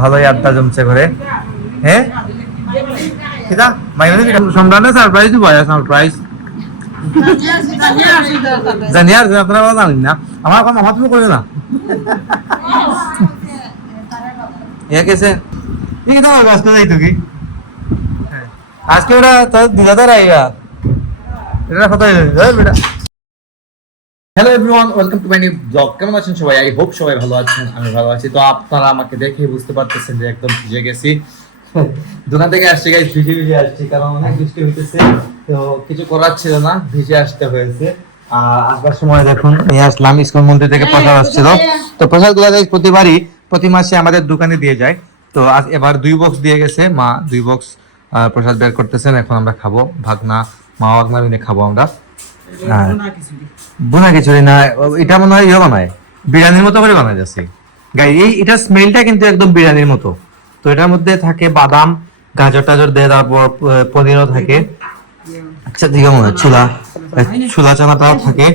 ভালোই আড্ডা জমছে ঘরে। হ্যাঁ কিটা মাইনে সম্রাটে সারপ্রাইজ দিব সারপ্রাইজ জানি আর আপনারা জানেন না আমার এখন আমার তুমি করবে না এ কেসে এই তো আজকে যাই তো কি আজকে ওরা তো দিদাদার আইবা এটা কথা বেটা। Hello everyone, welcome to my new blog. কেমন আছেন সবাই? আই হোপ সবাই ভালো আছেন, আমি ভালো আছি। তো আপনারা আমাকে দেখে বুঝতে পারতেছেন যে একদম ভিজে গেছি। দোকান থেকে আসছি গাইস, ভিজে ভিজে আসছি কারণ অনেক বৃষ্টি হইতেছে, তো কিছু করার ছিল না, ভিজে আসতে হয়েছে। আসবার সময় দেখুন নিয়ে আসলাম, ইসকন মন্দির থেকে প্রসাদ আসছিল। তো প্রসাদ গুলো প্রতিবারই প্রতি মাসে আমাদের দোকানে দিয়ে যায়। তো আজ এবার 2 বক্স দিয়ে গেছে, মা 2 বক্স প্রসাদ বের করতেছেন। এখন আমরা খাবো, ভাগনা মা ভাগনা মিলে খাবো আমরা। বোনা খিচুড়ি না, এটা মনে হয় ইয়ে বানায়, বিরিয়ানির মতো করে বানায় যাচ্ছে গাই। এটা স্মেলটা কিন্তু একদম বিরিয়ানির মতো। তো এটার মধ্যে থাকে বাদাম, গাজর টাজর দেয়, তারপর পনিরও থাকে। আচ্ছা দিকে মনে হয় ছোলা চানাটাও থাকে।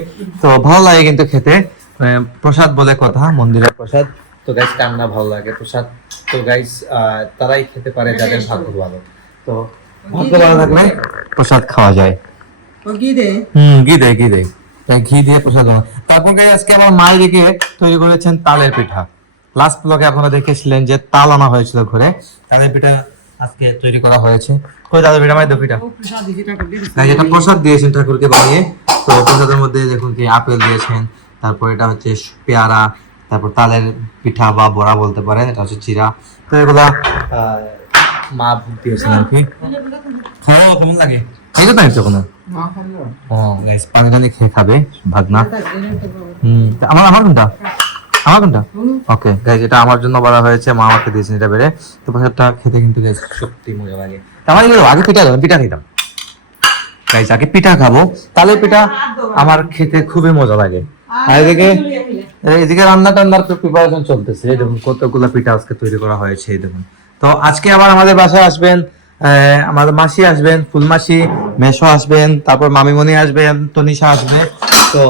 তো ভালো লাগে কিন্তু খেতে, প্রসাদ বলে কথা, মন্দিরের প্রসাদ। তো গাইস কার না ভালো লাগে প্রসাদ? তো গাইস তারাই খেতে পারে যাদের ভাগ্য ভালো। তো ভাগ্য ভালো থাকলে প্রসাদ খাওয়া যায়। ঘি দিয়ে প্রসাদ। তারপর আজকে আমার মায়ের দিকে তৈরি করেছেন তালের পিঠা। লাস্ট ব্লগে আপনারা দেখেছিলেন যে তাল আনা হয়েছিল ঘরে, তালের পিঠা আজকে তৈরি করা হয়েছে। কই তালের পিঠা মাই দো পিঠা এটা প্রসাদ দিয়েছেন ঠাকুরকে বানিয়ে। তো প্রসাদের মধ্যে দেখুন কি আপেল দিয়েছেন, তারপর এটা হচ্ছে পেয়ারা, তারপর তালের পিঠা বা বড়া বলতে পারেন, এটা হচ্ছে চিরা। তো এগুলা মা দিয়েছেন আর কি। হ্যাঁ কেমন লাগে এই তো তাই তখন পানি টানি খেয়ে খাবে ভাগনা। আমার আমার কোনটা আমার কোনটা ওকে গাইজ, এটা আমার জন্য বলা হয়েছে, মা আমাকে দিয়েছেন এটা বেড়ে। তো প্রসাদটা খেতে কিন্তু গাইজ সত্যি মজা লাগে। আমার আগে পিঠা খেতাম গাইজ, আগে পিঠা খাবো। তালের পিঠা আমার খেতে খুবই মজা লাগে। আর এদিকে রান্না টান্নার প্রিপারেশন চলতেছে। এই দেখুন কতগুলো পিঠা আজকে তৈরি করা হয়েছে। এই দেখুন, তো আজকে আবার আমাদের বাসায় আসবেন আমাদের মাসি আসবেন, ফুলমাসি, মেশো আসবেন, তারপর মামিমণি আসবেন, তনিশা আসবে। তো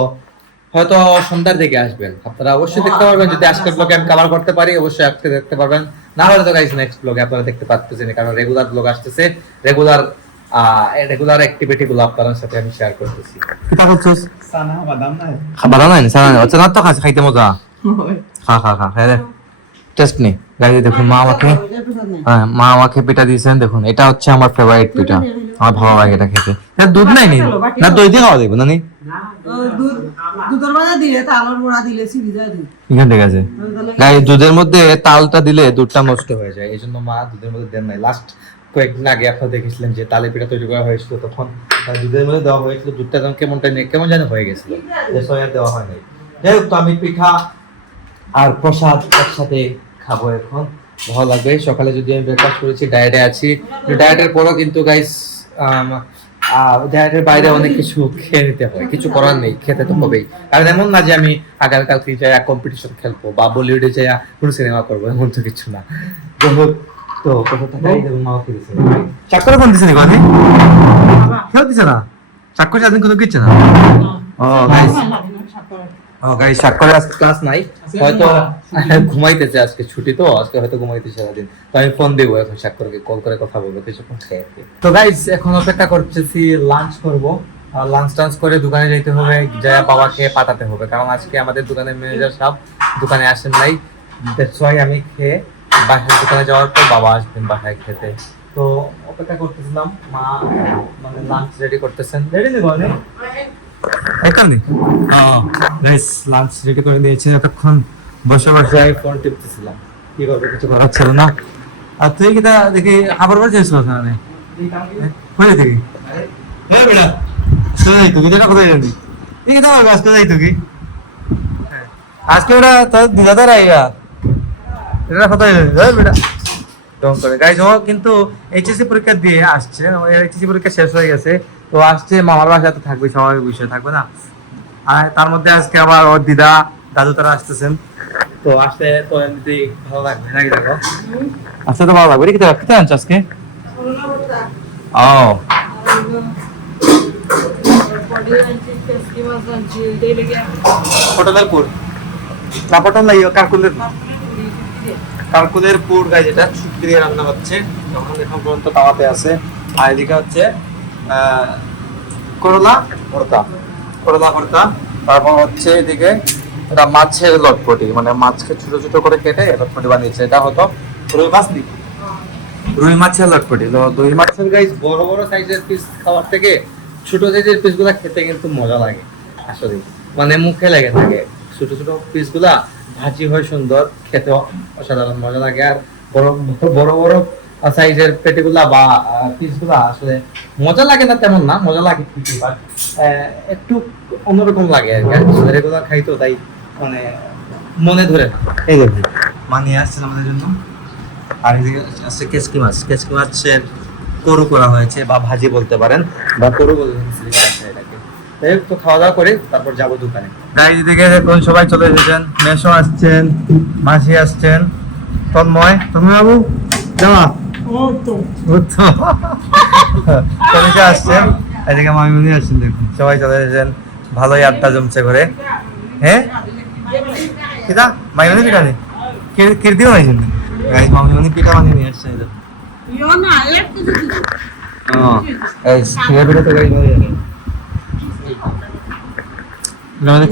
হয়তো সন্ধ্যার দিকে আসবেন, আপনারা অবশ্যই দেখতে পারবেন। যদি আজকের ব্লগে আমি কভার করতে পারি অবশ্যই আজকে দেখতে পারবেন, না হলে তো গাইস নেক্সট ব্লগে আপনারা দেখতে পাচ্ছেন, কারণ রেগুলার ব্লগ আসতেছে, রেগুলার অ্যাক্টিভিটি গুলো আপনাদের সাথে আমি শেয়ার করতেছি। কিটা করছস? সানা বাদাম নাই, বাদাম নাই, সানা আচ্ছা না তো খাইতে মজা। খা হ্যাঁ টেস্ট নেই গাইস। দেখুন মা আমাকে পিঠা দিয়েছেন। দেখুন এটা হচ্ছে আমার ফেভারিট পিঠা, আমার ভালো লাগে এটা খেতে। দুধ নাই নি না, দই দিয়ে খাওয়া যাবে না নি? ঠিক আছে গাইস, দুধের মধ্যে তালটা দিলে দুধটা নষ্ট হয়ে যায়, এই জন্য মা দুধের মধ্যে দেন নাই। লাস্ট কয়েকদিন আগে আপনারা দেখেছিলেন যে তালের পিঠা তৈরি করা হয়েছিল, তখন দুধের মধ্যে দেওয়া হয়েছিল, দুধটা কেমন জানি হয়ে গেছিল, আর দেওয়া হয় নাই। যাই হোক, তো আমি পিঠা আর প্রসাদ একসাথে খাবো এখন, ভালো লাগবে। সকালে যদি আমি ব্রেকফাস্ট করেছি, ডায়েটে আছি, ডায়েটের পরও কিন্তু গাইস ডায়েটের বাইরে অনেক কিছু খেয়ে নিতে হয়, কিছু করার নেই, খেতে তো হবেই। কারণ এমন না যে আমি আগামীকালকে যাই কম্পিটিশন খেলবো বা বলিউডে যাই কোনো সিনেমা করবো, এমন তো কিছু না। তো চাক্করে কোন দিছে নাকি কেউ দিছে না, চাক্কর স্বাধীন কোনো কিচ্ছে না। ক্লাস নাই, হয়তো ঘুমাইতেছে, আজকে ছুটি তো, আজকে হয়তো ঘুমাইতেছে সারাদিন। তো আমি ফোন দেবো এখন, স্বাক্ষরকে কল করে কথা বলবো কিছুক্ষণ খেয়ে। তো গাইস এখন অপেক্ষা করতেছি, লাঞ্চ করবো। লাঞ্চ টাঞ্চ করে দোকানে যেতে হবে, যায় বাবাকে পাঠাতে হবে, কারণ আজকে আমাদের দোকানের ম্যানেজার সাহেব দোকানে আসেন নাই। দ্যাটস ওয়াই আমি খেয়ে বাসায়, দোকানে যাওয়ার পর বাবা আসবেন বাসায় খেতে। তো অপেক্ষা করতেছিলাম, মা মানে লাঞ্চ রেডি করতেছেন। রেডি নেই লাঞ্চ রেডি করে দিয়েছে, এতক্ষণ বসে বসে ফোন টিপতেছিলাম, কি করবো কিছু করার ছিল না। আর তুই কি দেখি আবার বার চেয়েছিল ওখানে দেখি কোথায় জানি দেখি তো ব্যস্ত যাই তুই আজকে ওরা তোর দিদাদার আইয়া এটা কোথায় বেটা গাইজ। ও কিন্তু এইচএসসি পরীক্ষা দিয়ে আসছে, এইচএসসি পরীক্ষা শেষ হয়ে গেছে, তো আসছে মামার বাসায়, তো থাকবে, স্বাভাবিক বিষয় থাকবে না। আর তার মধ্যে আজকে আবার ওর দিদা দাদু তারা আসতেছেন, তো আসতে তো এমনিতেই ভালো লাগবে নাকি? দেখো আসতে তো ভালো লাগবে। খেতে আনছো আজকে? ও পটলের পুর না, পটল নাই কাকুলের কারকুলের পুর গায়ে যেটা শুক্তি দিয়ে রান্না হচ্ছে, যখন এখন পর্যন্ত তাওয়াতে আছে। আর এদিকে হচ্ছে করলা ভর্তা, করলা ভর্তা। তারপর হচ্ছে এদিকে এটা মাছের লটপটি, মানে মাছকে ছোট ছোট করে কেটে লটপটি বানিয়েছে। এটা হতো রুই মাছ দি, রুই মাছের লটপটি। তো রুই মাছের গাইস বড় বড় সাইজের পিস খাওয়ার থেকে ছোট সাইজের পিস গুলা খেতে কিন্তু মজা লাগে আসলে, মানে মুখে লেগে থাকে। ছোট ছোট পিস গুলা ভাজি হয় সুন্দর, খেতে অসাধারণ মজা লাগে। আর বড় বড় বড় সাইজের পেটিগুলা বা পিসগুলা আসলে মজা লাগে না, তেমন না, মজা লাগে ঠিকই, বাট একটু অন্যরকম লাগে আর কি। রেগুলার খাই তো, তাই মানে মনে ধরে না। এই দেখুন মানিয়ে আসছেন আমাদের জন্য। আর এদিকে আছে কেচকি মাছ, কেচকি মাছের করু করা হয়েছে, বা ভাজি বলতে পারেন, বা করু বলতে এটাকে। তো খাওয়া দাওয়া করে তারপর যাবো দোকানে। গাড়ি দিকে দেখুন সবাই চলে এসেছেন, মেশো আসছেন, মাসি আসছেন, তন্ময় বাবু যাওয়া কবিতা আসছেন, এদিকে মামিমুনি আসছেন। দেখুন সবাই চলে এসেছেন, ভালোই আড্ডা জমছে ঘরে। হ্যাঁ কিতা মামিমুনি পিঠা নেই, কীর্তিও হয়েছেন মামিমুনি পিঠা বানিয়ে নিয়ে আসছেন।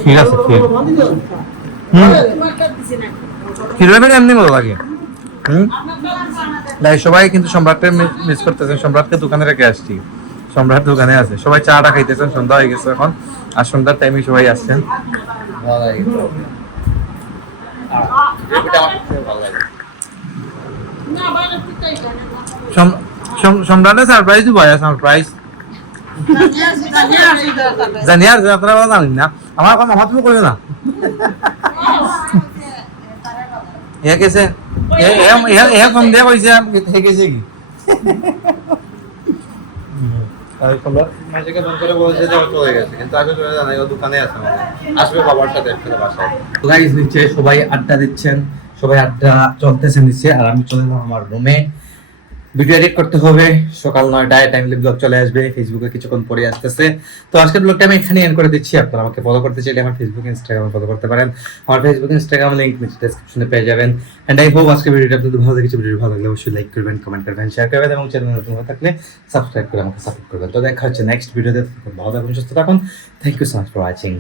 ক্ষীর আছে, ক্ষীরের পিঠা এমনি মজা লাগে। সবাই কিন্তু সম্রাটকে মিস করতেছেন, সম্রাটকে দোকানে রেখে আসছি। সম্রাট দোকানে আছে, সবাই চাটা খাইতেছেন, সন্ধ্যা হয়ে গেছে এখন, আর সন্ধ্যার টাইমে সবাই আসছেন। সম্রাটের সারপ্রাইজ দিব, সারপ্রাইজ জানি আর আপনারা জানেন না, আমার এখন আমার তুমি করবে না। এ কেছে এ কম দিয়ে কইছে হে গেছে কি আর সম্রাট মাঝেকে ফোন করে বলছে যে চলে গেছে, কিন্তু আগে চলে জানাই ও দোকানে আছে, মানে আসবে বাবার সাথে একসাথে বাসায়। গাইস নিচে সবাই আড্ডা দিচ্ছেন, সবাই আড্ডা চলতেছে নিচে, আর আমি চলে এলাম আমার রুমে। ভিডিও এডিট করতে হবে, সকাল 9টায় টাইমলি ব্লগ চলে আসবে, ফেসবুকে কিছুক্ষণ পরে আসতেছে। তো আজকের ব্লগটা আমি এখানে এন্ড করে দিচ্ছি। আপনারা আমাকে ফলো করতে চাইলে আমার ফেসবুক ইনস্টাগ্রামে ফলো করতে পারেন। আমার ফেসবুক ইনস্টাগ্রাম লিংক নিচে ডেসক্রিপশনে পেয়ে যাবেন। এন্ড আই হোপ আজকের ভিডিওটা আপনাদের ভালো লেগেছে। ভিডিও ভালো লাগলে অবশ্যই লাইক করবেন, কমেন্ট করবেন, শেয়ার করবেন, এবং চ্যানেলে নতুন হয়ে থাকলে সাবস্ক্রাইব করে আমাকে সাপোর্ট করবেন। তো দেখা হচ্ছে নেক্সট ভিডিওতে। ভালো থাকুন, সুস্থ থাকুন। Thank you so much for watching.